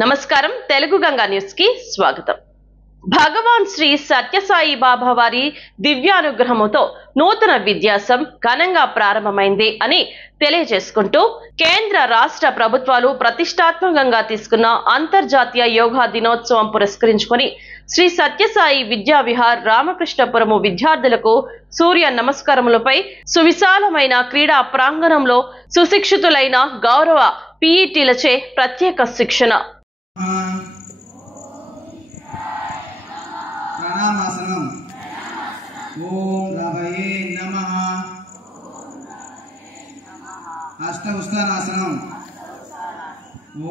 నమస్కారం తెలుగు గంగా న్యూస్ కి స్వాగతం। భగవాన్ శ్రీ సత్యసాయి బాబా వారి దివ్యానుగ్రహముతో నూతన విద్యాసం ఘనంగా ప్రారంభమైంది అని తెలియజేసుకుంటూ కేంద్ర రాష్ట్ర ప్రభుత్వాలు ప్రతిష్టాత్మకంగా తీసుకున్న అంతర్జాతీయ యోగా దినోత్సవం పురస్కరించుకొని శ్రీ సత్యసాయి విద్యా విహార్ రామకృష్ణపురము విద్యార్థులకు సూర్య నమస్కారములపై సువిశాలమైన క్రీడా ప్రాంగణంలో సుశిక్షితులైన గౌరవ పీఈటీలచే ప్రత్యేక శిక్షణ प्रणामासनम ओम रवये नमः अष्टउत्थानासनम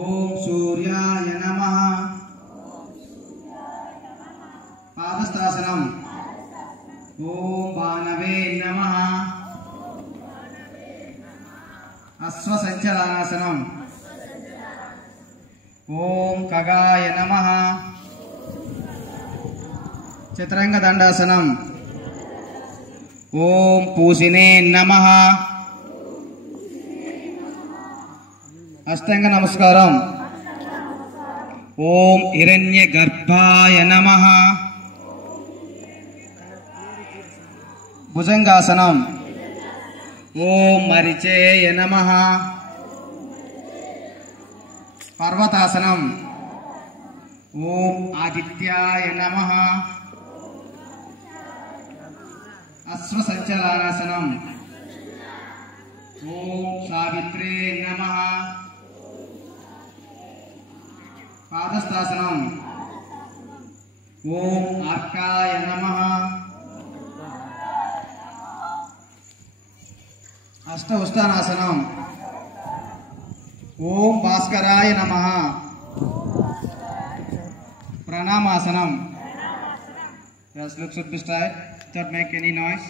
ओम सूर्याय नमः पादस्थासनम ओम भानवे नमः अश्वसंचलनासनम ओम खगाय नमः चतुरंग दंडासनम ओम पूजिने नमः अष्टांग नमस्कारम ओम हिरण्यगर्भाय नमः भुजंगासनम ओम मरीचेय नमः पर्वतासनम ओम आदित्याय नमः अश्वसंचलनासनम ओम सावित्रे नमः पादस्थासनम ओम अर्काय नमः अष्टउत्थानासनम ओम भास्कराय नमः प्रणामासनम। Yes, look should be straight. Don't make any noise.